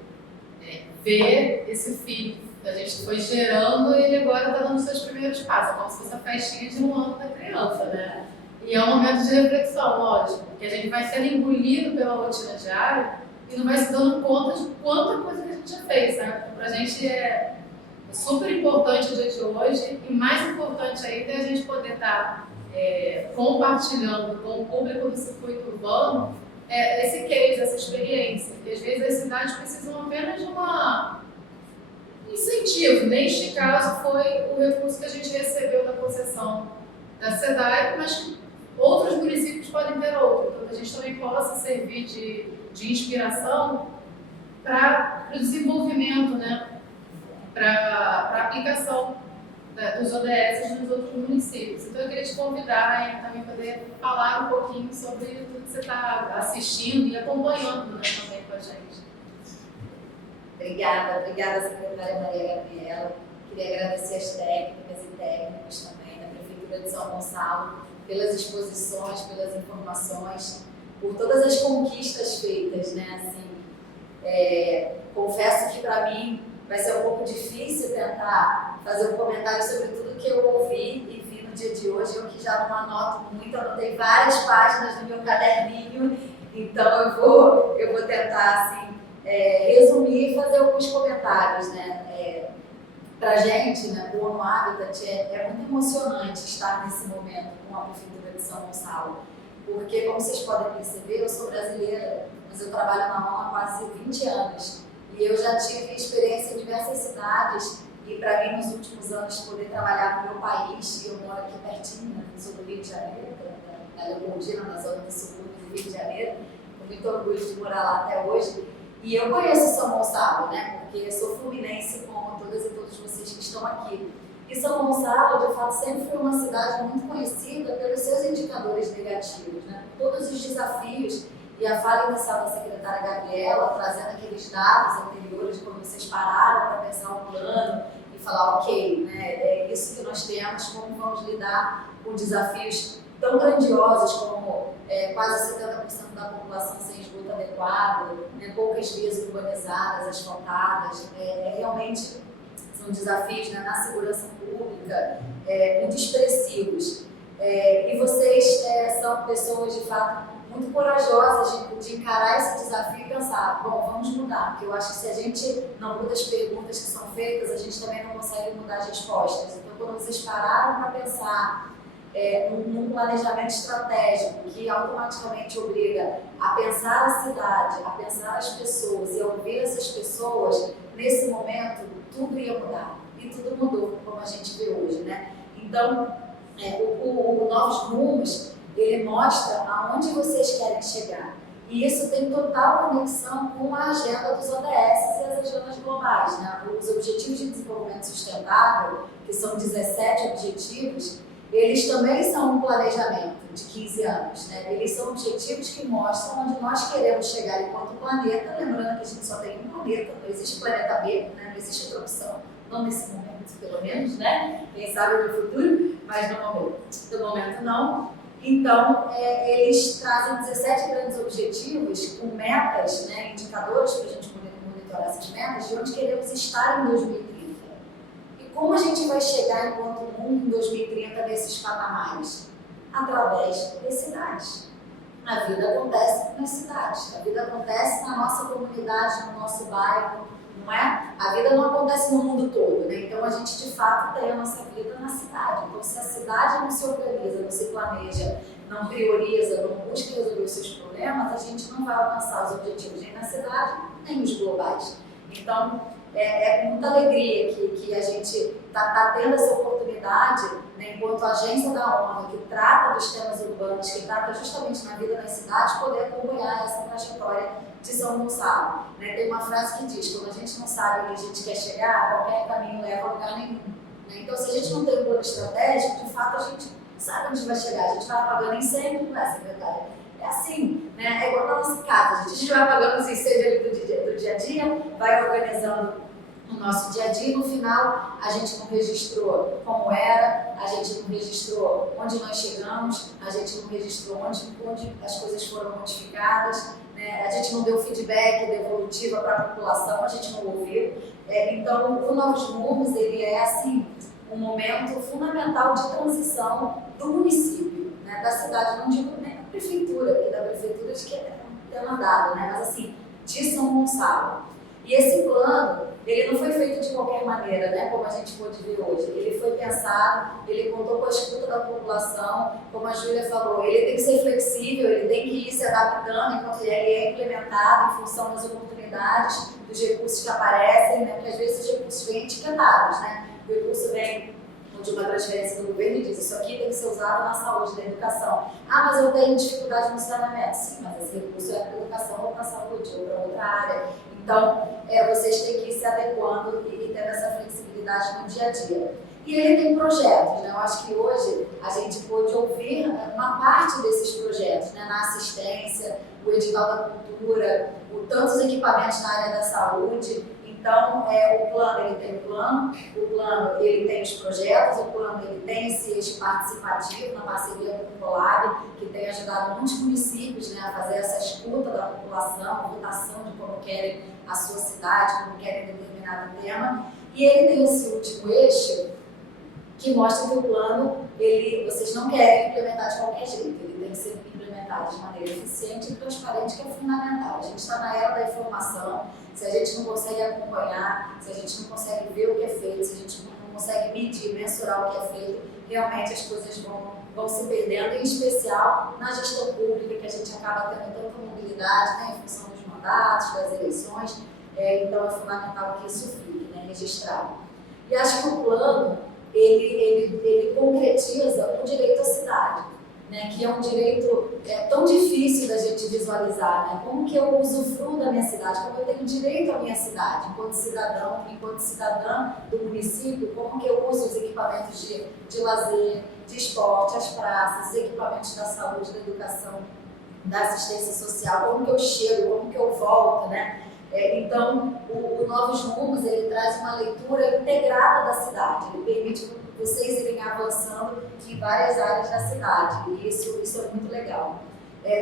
ver esse filho que a gente foi gerando e ele agora está dando seus primeiros passos. É como se fosse a festinha de 1 ano da criança, né? E é um momento de reflexão, lógico, porque a gente vai sendo engolido pela rotina diária e não vai se dando conta de quanta coisa que a gente já fez, sabe? Então, para a gente é super importante o dia de hoje e mais importante ainda é a gente poder estar compartilhando com o público do circuito urbano esse case, essa experiência, que às vezes as cidades precisam apenas de um incentivo. Neste caso foi o recurso que a gente recebeu da concessão da SEDAI, mas que outros municípios podem ter outro, então que a gente também possa servir de inspiração para o desenvolvimento, né? Para a aplicação dos ODS nos outros municípios. Então eu queria te convidar a também poder falar um pouquinho sobre tudo que você está assistindo e acompanhando, né, também com a gente. Obrigada, secretária Maria Gabriela. Queria agradecer as técnicas e técnicos também da Prefeitura de São Gonçalo pelas exposições, pelas informações, por todas as conquistas feitas, né? Assim, confesso que para mim vai ser um pouco difícil tentar fazer um comentário sobre tudo que eu ouvi e vi no dia de hoje. Eu que já não anoto muito, eu anotei várias páginas no meu caderninho, então eu vou tentar assim, resumir e fazer alguns comentários, né? Para a gente, né, do ONU Habitat, é muito emocionante estar nesse momento com a Prefeitura de São Gonçalo, porque, como vocês podem perceber, eu sou brasileira, mas eu trabalho na ONU há quase 20 anos. E eu já tive experiência em diversas cidades e, para mim, nos últimos anos, poder trabalhar no meu país, e eu moro aqui pertinho, no sul do Rio de Janeiro, na Leopoldina, na zona do subúrbio do Rio de Janeiro, com muito orgulho de morar lá até hoje. E eu conheço São Gonçalo, né, porque sou fluminense como todas e todos vocês que estão aqui. E São Gonçalo, de fato, sempre foi uma cidade muito conhecida pelos seus indicadores negativos, né, por todos os desafios E a fala inicial da secretária Gabriela, trazendo aqueles dados anteriores, quando vocês pararam para pensar o plano e falar, ok, né, é isso que nós temos, como vamos lidar com desafios tão grandiosos como quase 70% da população sem esgoto adequado, né, poucas vias urbanizadas, asfaltadas, realmente são desafios, né, na segurança pública muito expressivos. E vocês são pessoas, de fato, muito corajosas de encarar esse desafio e pensar, bom, vamos mudar, porque eu acho que se a gente não muda as perguntas que são feitas, a gente também não consegue mudar as respostas. Então, quando vocês pararam para pensar num planejamento estratégico que automaticamente obriga a pensar a cidade, a pensar as pessoas e a ouvir essas pessoas, nesse momento, tudo ia mudar. E tudo mudou, como a gente vê hoje, né? Então, o Novos Rumos, ele mostra aonde vocês querem chegar. E isso tem total conexão com a agenda dos ODS e as agendas globais, né? Os Objetivos de Desenvolvimento Sustentável, que são 17 objetivos, eles também são um planejamento de 15 anos, né? Eles são objetivos que mostram onde nós queremos chegar enquanto planeta, lembrando que a gente só tem um planeta, não existe planeta B, né? Não existe outra opção, não nesse momento, pelo menos, né? Quem sabe no futuro, mas no momento não. Então, eles trazem 17 grandes objetivos com metas, né, indicadores para a gente poder monitorar essas metas de onde queremos estar em 2030. E como a gente vai chegar enquanto mundo em 2030 nesses patamares? Através das cidades. A vida acontece nas cidades, a vida acontece na nossa comunidade, no nosso bairro, não é? A vida não acontece no mundo todo, né? Então a gente de fato tem a nossa vida na cidade. Então se a cidade não se organiza, não se planeja, não prioriza, não busca resolver os seus problemas, a gente não vai alcançar os objetivos nem na cidade, nem os globais. Então é com muita alegria que a gente está tendo essa oportunidade, né, enquanto agência da ONU, que trata dos temas urbanos, que trata justamente na vida das cidades, poder acompanhar essa trajetória de São Gonçalo. Né? Tem uma frase que diz, quando a gente não sabe onde a gente quer chegar, qualquer caminho leva a lugar nenhum. Né? Então, se a gente não tem um plano estratégico, de fato a gente sabe onde vai chegar, a gente vai apagando incêndio, não é, secretária? É assim, né? É igual na nossa casa, a gente vai apagando os incêndios ali do dia a dia, vai organizando o nosso dia a dia, e no final a gente não registrou como era, a gente não registrou onde nós chegamos, a gente não registrou onde as coisas foram modificadas, né? A gente não deu feedback devolutivo para a população, a gente não ouviu. Então, o Novos Rumos, ele é assim, um momento fundamental de transição do município, né? Da cidade, não digo nem da prefeitura, porque da prefeitura acho que é um tema dado, né? Mas assim, de São Gonçalo. E esse plano, ele não foi feito de qualquer maneira, né, como a gente pôde ver hoje. Ele foi pensado, ele contou com a escuta da população, como a Júlia falou, ele tem que ser flexível, ele tem que ir se adaptando enquanto ele é implementado em função das oportunidades, dos recursos que aparecem, né, porque às vezes os recursos vêm etiquetados, né, o recurso vem de uma transferência do governo e diz, isso aqui tem que ser usado na saúde, na educação. Ah, mas eu tenho dificuldade no saneamento. Sim, mas esse recurso é para a educação ou para a saúde ou para outra área. Então, vocês têm que ir se adequando e tendo essa flexibilidade no dia a dia. E ele tem projetos, né? Eu acho que hoje a gente pôde ouvir uma parte desses projetos, né? Na assistência, o edital da cultura, tantos equipamentos na área da saúde. Então, o plano, ele tem o plano, ele tem os projetos, o plano, ele tem esse eixo participativo na parceria com o Colab, que tem ajudado muitos municípios, né, a fazer essa escuta da população, a votação de como querem a sua cidade, como querem determinado tema. E ele tem esse último eixo que mostra que o plano, vocês não querem implementar de qualquer jeito, ele tem que ser implementado de maneira eficiente e transparente, que é fundamental. A gente está na era da informação. Se a gente não consegue acompanhar, se a gente não consegue ver o que é feito, se a gente não consegue medir, mensurar o que é feito, realmente as coisas vão se perdendo, em especial na gestão pública, que a gente acaba tendo tanta mobilidade, né, em função dos mandatos, das eleições. Então é fundamental que isso fique, né, registrado. E acho que o plano, ele concretiza o direito à cidade, né, que é um direito tão difícil da gente visualizar, né? Como que eu usufruo da minha cidade, como eu tenho direito à minha cidade, enquanto cidadão, enquanto cidadã do município, como que eu uso os equipamentos de lazer, de esporte, as praças, os equipamentos da saúde, da educação, da assistência social, como que eu chego, como que eu volto, né? Então, o Novos Rumos, ele traz uma leitura integrada da cidade, ele permite vocês irem avançando em várias áreas da cidade, e isso é muito legal.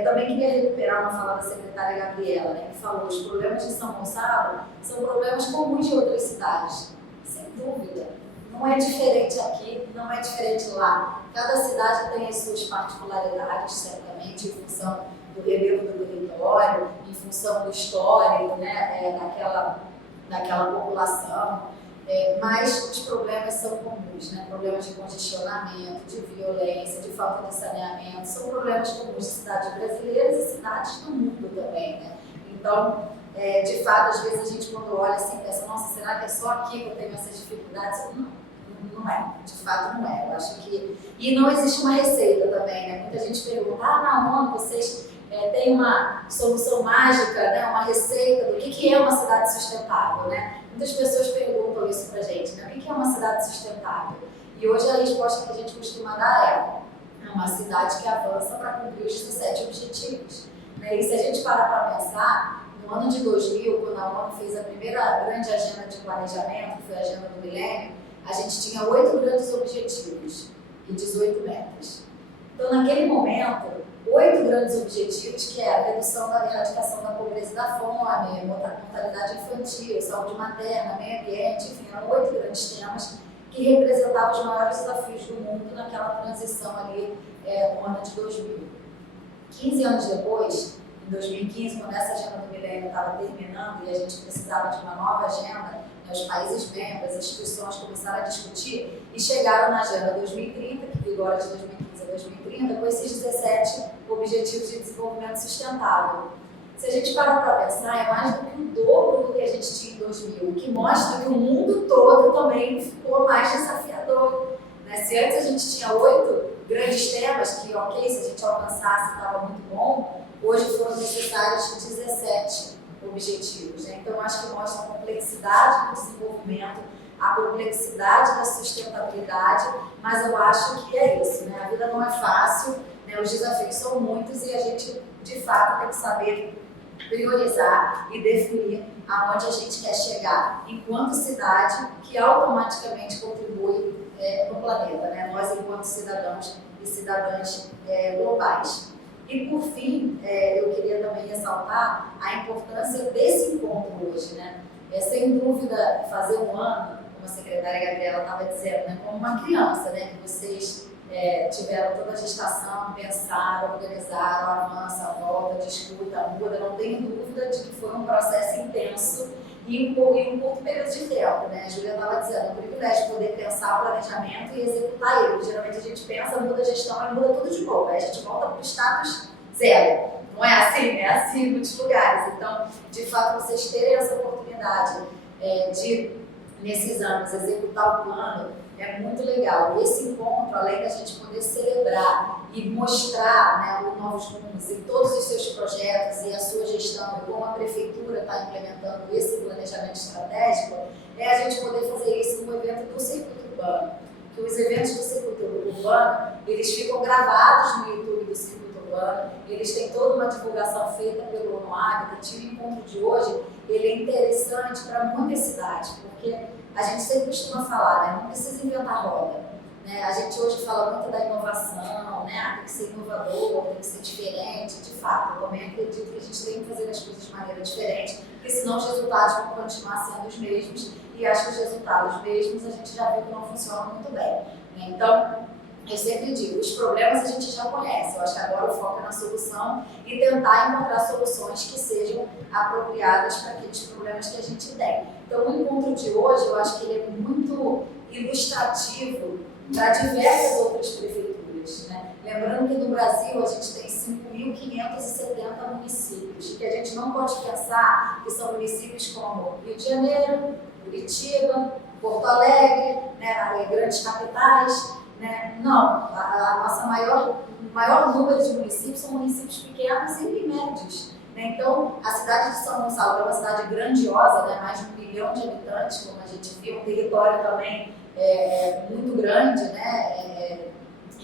Também queria recuperar uma fala da secretária Gabriela, né, que falou que os problemas de São Gonçalo são problemas comuns de outras cidades, sem dúvida. Não é diferente aqui, não é diferente lá. Cada cidade tem as suas particularidades, certamente, em função do relevo do território, em função do histórico, né, daquela população. Mas os problemas são comuns, né? Problemas de congestionamento, de violência, de falta de saneamento, são problemas comuns de cidades brasileiras e cidades do mundo também, né? Então, de fato, às vezes a gente quando olha assim pensa, nossa, será que é só aqui que eu tenho essas dificuldades? Não é, de fato não é. Eu acho que... E não existe uma receita também, né? Muita gente pergunta, na ONU vocês têm uma solução mágica, né? Uma receita do que é uma cidade sustentável, né? Muitas pessoas perguntam isso pra gente, né? O que é uma cidade sustentável? E hoje a resposta que a gente costuma dar é uma cidade que avança para cumprir os 17 objetivos. Né? E se a gente parar para pensar, no ano de 2000, quando a ONU fez a primeira grande agenda de planejamento, que foi a agenda do milênio, a gente tinha 8 grandes objetivos e 18 metas. Então, naquele momento, 8 grandes objetivos, que é a redução da erradicação da pobreza e da fome, mortalidade infantil, saúde materna, meio ambiente, enfim, eram 8 grandes temas que representavam os maiores desafios do mundo naquela transição ali no ano de 2000. 15 anos depois, em 2015, quando essa agenda do milênio estava terminando e a gente precisava de uma nova agenda, os países membros, as instituições começaram a discutir e chegaram na agenda 2030, que vigora de 2015 a 2030, com esses 17 Objetivos de Desenvolvimento Sustentável. Se a gente parar para pensar, é mais do que o dobro do que a gente tinha em 2000, o que mostra que o mundo todo também ficou mais desafiador. Né? Se antes a gente tinha 8 grandes temas que, ok, se a gente alcançasse estava muito bom, hoje foram necessários 17 objetivos. Né? Então, acho que mostra a complexidade do desenvolvimento, a complexidade da sustentabilidade, mas eu acho que é isso, né? A vida não é fácil, né? Os desafios são muitos e a gente, de fato, tem que saber priorizar e definir aonde a gente quer chegar enquanto cidade, que automaticamente contribui para o planeta, né? Nós, enquanto cidadãos e cidadãs globais. E, por fim, eu queria também ressaltar a importância desse encontro hoje, né? Sem dúvida, fazer um ano, como a secretária Gabriela estava dizendo, né? Como uma criança, né? Que vocês tiveram toda a gestação, pensaram, organizaram, avança, volta, discuta, muda. Não tenho dúvida de que foi um processo intenso e um curto período de tempo, né? A Júlia estava dizendo, é um privilégio poder pensar o planejamento e executar ele. Geralmente a gente pensa, muda a gestão e muda tudo de novo. Aí a gente volta para o status zero. Não é assim? É assim em muitos lugares. Então, de fato, vocês terem essa oportunidade de, nesses anos, executar o plano, é muito legal. E esse encontro, além da gente poder celebrar e mostrar, né, os Novos Rumos e todos os seus projetos e a sua gestão e como a prefeitura está implementando esse planejamento estratégico, é a gente poder fazer isso no evento do Circuito Urbano. Que os eventos do Circuito Urbano, eles ficam gravados no YouTube do Circuito Urbano, eles têm toda uma divulgação feita pelo ONU Habitat. O encontro de hoje, ele é interessante para muitas cidades, porque a gente sempre costuma falar, né? Não precisa inventar roda. Né? A gente hoje fala muito da inovação, né? Tem que ser inovador, tem que ser diferente. De fato, eu também acredito que a gente tem que fazer as coisas de maneira diferente, porque senão os resultados vão continuar sendo os mesmos, e acho que os resultados mesmos a gente já viu que não funcionam muito bem. Né? Então, eu sempre digo, os problemas a gente já conhece, eu acho que agora o foco é na solução e tentar encontrar soluções que sejam apropriadas para aqueles problemas que a gente tem. Então, o encontro de hoje, eu acho que ele é muito ilustrativo para diversas outras prefeituras. Né? Lembrando que no Brasil a gente tem 5.570 municípios, e que a gente não pode pensar que são municípios como Rio de Janeiro, Curitiba, Porto Alegre, né, grandes capitais. Né? Não, a nossa maior número de municípios são municípios pequenos e médios. Né? Então, a cidade de São Gonçalo é uma cidade grandiosa, né? Mais de 1 milhão de habitantes, como a gente viu, um território também muito grande, né?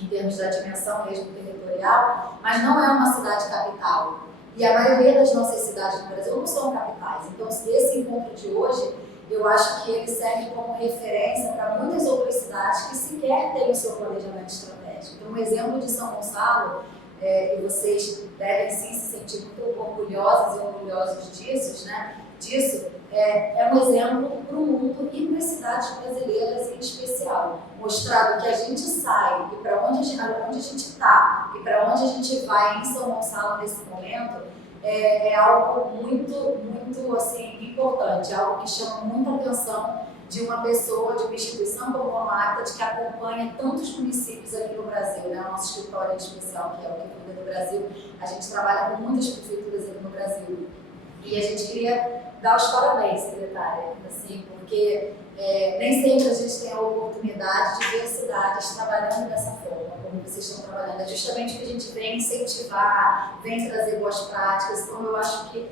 em termos da dimensão mesmo territorial, mas não é uma cidade capital. E a maioria das nossas cidades no Brasil não são capitais. Então, esse encontro de hoje, eu acho que ele serve como referência para muitas outras cidades que sequer têm o seu planejamento estratégico. Então, um exemplo de São Gonçalo, e vocês devem sim se sentir muito orgulhosas e orgulhosos disso, é um exemplo para o mundo e para as cidades brasileiras em especial, mostrando que a gente sai e para onde a gente está e para onde a gente vai em São Gonçalo nesse momento é algo muito assim, importante, algo que chama muita atenção de uma pessoa, de uma instituição como a Actat, que acompanha tantos municípios aqui no Brasil, né? O nosso escritório em especial, que é o que cuida do Brasil, a gente trabalha com muitas prefeituras aqui no Brasil. E a gente queria dar os parabéns, secretária, assim, porque nem sempre a gente tem a oportunidade de ver cidades trabalhando dessa forma, como vocês estão trabalhando. É justamente o que a gente vem incentivar, vem trazer boas práticas. Então, eu acho que,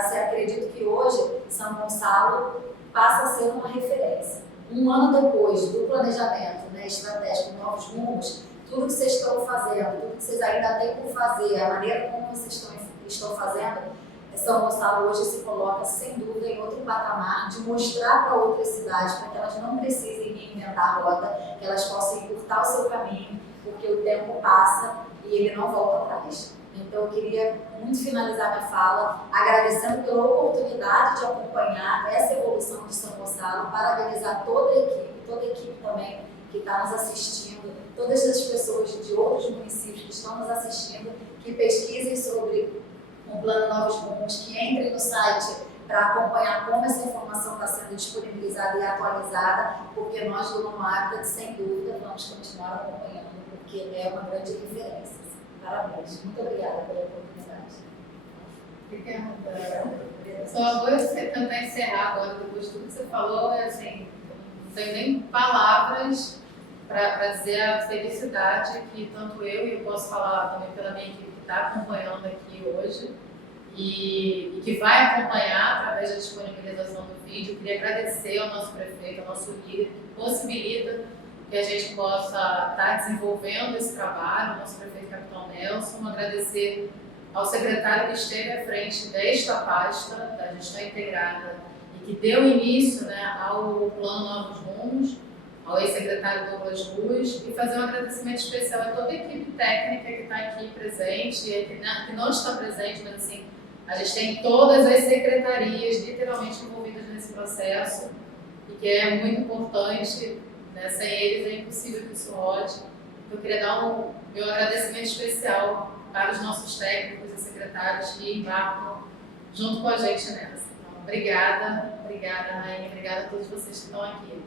acredito que hoje, São Gonçalo passa a ser uma referência. Um ano depois do planejamento, né, estratégico, novos rumos, tudo que vocês estão fazendo, tudo que vocês ainda têm por fazer, a maneira como vocês estão fazendo, São Gonçalo hoje se coloca, sem dúvida, em outro patamar de mostrar para outras cidades, para que elas não precisem reinventar a rota, que elas possam encurtar o seu caminho, porque o tempo passa e ele não volta atrás. Então, eu queria muito finalizar minha fala agradecendo pela oportunidade de acompanhar essa evolução de São Gonçalo, parabenizar toda a equipe também que está nos assistindo, todas as pessoas de outros municípios que estão nos assistindo, que pesquisem sobre o Plano Novos Rumos, que entrem no site para acompanhar como essa informação está sendo disponibilizada e atualizada, porque nós do Nono Actat, sem dúvida, vamos continuar acompanhando, porque é uma grande referência. Parabéns. Muito obrigada pela oportunidade. Obrigada. Só vou tentar encerrar agora, depois de tudo que você falou, assim, não tenho nem palavras para dizer a felicidade que tanto eu, e eu posso falar também pela minha equipe que está acompanhando aqui hoje, e que vai acompanhar através da disponibilização do vídeo. Eu queria agradecer ao nosso prefeito, ao nosso líder, que possibilita que a gente possa estar desenvolvendo esse trabalho, o nosso prefeito Capitão Nelson, agradecer ao secretário que esteve à frente desta pasta, da gestão integrada, e que deu início, né, ao Plano Novos Rumos, ao ex-secretário Douglas Ruas, e fazer um agradecimento especial a toda a equipe técnica que está aqui presente, e que não está presente, mas assim, a gente tem todas as secretarias literalmente envolvidas nesse processo, e que é muito importante. Sem eles é impossível que isso rode. Eu queria dar meu agradecimento especial para os nossos técnicos e secretários que embarcam junto com a gente nessa. Então, obrigada, Rainha, obrigada a todos vocês que estão aqui.